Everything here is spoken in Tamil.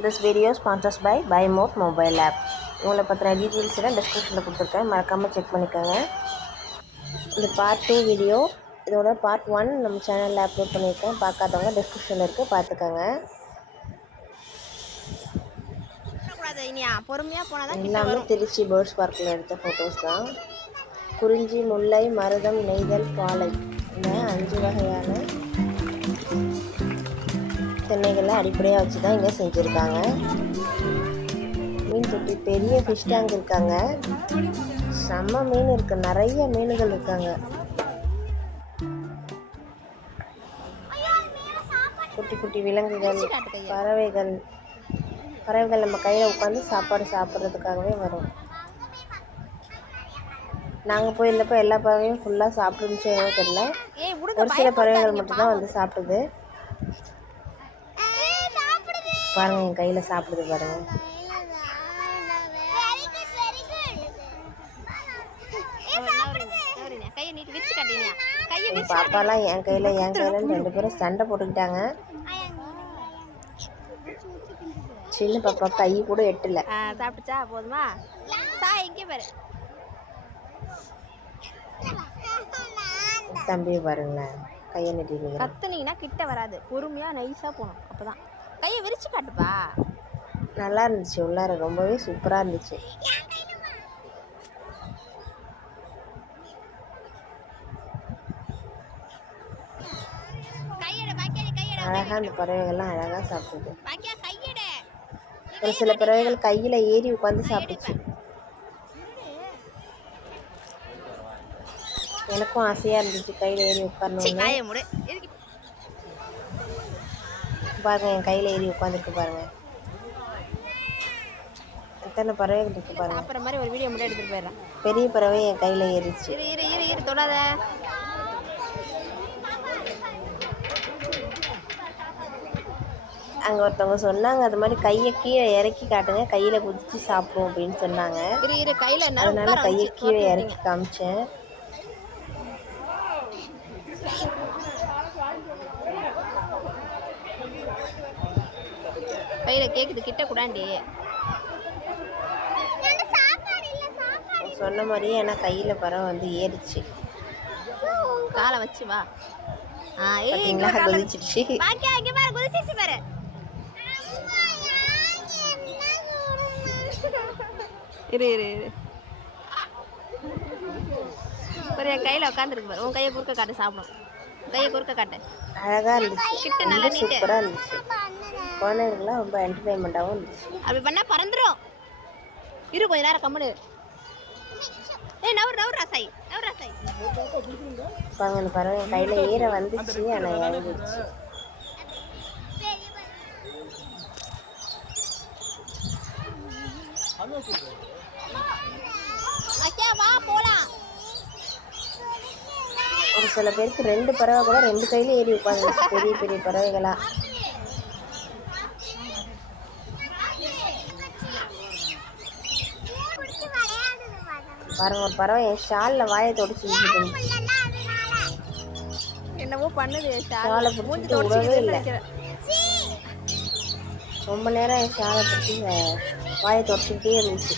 This video is sponsored by Buy More Mobile App. உங்களை பற்றின டீட்டெயில்ஸ் எல்லாம் டிஸ்கிரிப்ஷனில் கொடுத்துருக்கேன், மறக்காமல் செக் பண்ணிக்கோங்க. இந்த பார்ட் 2 வீடியோ, இதோட பார்ட் 1 நம்ம சேனலில் அப்லோட் பண்ணியிருக்கேன். பார்க்காதவங்க டிஸ்கிரிப்ஷனில் இருக்குது, பார்த்துக்கோங்க. எல்லாமே திருச்சி பேர்ட்ஸ் பார்க்கில் எடுத்த ஃபோட்டோஸ் தான். குறிஞ்சி, முல்லை, மருதம், நெய்தல், பாலை இந்த 5 வகையான தென்னைகளை அடிப்படையாக வச்சு தான் இங்கே செஞ்சுருக்காங்க. மீன் தொட்டி, பெரிய ஃபிஷ் டேங்க் இருக்காங்க. செம்ம மீன் இருக்கு, நிறைய மீன்கள் இருக்காங்க. குட்டி குட்டி விலங்குகள், பறவைகள் நம்ம கையில் உட்காந்து சாப்பாடு சாப்பிட்றதுக்காகவே வரும். நாங்கள் போயிருந்தப்போ எல்லா பறவையும் ஃபுல்லாக சாப்பிட்டுருந்துச்சு, என்னவோ தெரியல. ஒரு சில பறவைகள் மட்டும்தான் வந்து சாப்பிடுது. பாருங்கள், என் கையில் சாப்பிடுது பாருங்கள். பாப்பாலாம் என் கையில் 2 பேரும் சண்டை போட்டுக்கிட்டாங்க. சின்ன பாப்பா கை கூட எட்டல. சாப்பிட்டுச்சா போதுமா? இங்கே பாரு தம்பி பாருங்களேன், கையை நெட்டிங்க. கத்துனீங்கன்னா கிட்ட வராது, பொறுமையா நைஸா போகணும். அப்பதான் கையை விரிச்சு காட்டுப்பா. நல்லா இருந்துச்சு, உள்ளார ரொம்பவே சூப்பரா இருந்துச்சு. அழகா அந்த பறவைகள்லாம் அழகா சாப்பிடுது. ஒரு சில பறவைகள் கையில ஏறி உட்காந்து சாப்பிடுச்சு. எனக்கும் ஆசையா இருந்துச்சு கையில ஏறி உட்காரணும்னு. பாருங்க, என் கையில ஏறி உட்காந்துருக்கு பாருங்க. எத்தனை பறவைகள் இருக்கு பாருங்க. சாப்பிட்ற மாதிரி ஒரு வீடியோ மட்டும் எடுத்துட்டு போயிடலாம். பெரிய பறவை என் கையில ஏறிச்சு. இரு தொடாத. அங்கே ஒருத்தவங்க சொன்னாங்க, அது மாதிரி கையை கீழே இறக்கி காட்டுங்க, கையில குதிச்சு சாப்பிடும் அப்படின்னு சொன்னாங்க. அதனால கையை கீழே இறக்கி காமிச்சேன். கையில கேக்குது, கிட்ட கூடாண்டி. சொன்ன மாதிரியே ஏன்னா கையில பறவை வந்து ஏறிச்சு. காலை வச்சு வா. குதிச்சிடுச்சு. பாரு. இரு என் கையில உட்காந்துருக்கு பாரு. உன் கையை குறுக்க காட்டு, சாப்பிடும். கையை குறுக்க காட்டு. அழகா இருந்துச்சு, கிட்ட நல்லா சூப்பரா இருந்துச்சு. குழந்தைங்களாம் ரொம்ப என்டர்டைன்மெண்ட்டாகவும் இருந்துச்சு. அப்படி பண்ணா பறந்துடும். இரு கொஞ்ச நேரம் கம்முனு. நவுர் ராசாய். பாருங்க, அந்த பறவை கையில ஏற வந்துச்சு, ஆனா இறங்கிடுச்சு. ஒரு சில பேருக்கு 2 பறவை கூட 2 கையில ஏறி உட்காந்துச்சு, பெரிய பெரிய பறவைகளா. பாருங்க, ஒரு பறவை என் ஷால்ல வாயை தொடச்சு என்னவோ பண்ணுது. ஷாலை பிடிச்சிட்டு விடவே இல்லை. ரொம்ப நேரம் என் ஷாலை பிடிச்சி வாயை தொடச்சிக்கிட்டே இருந்துச்சு.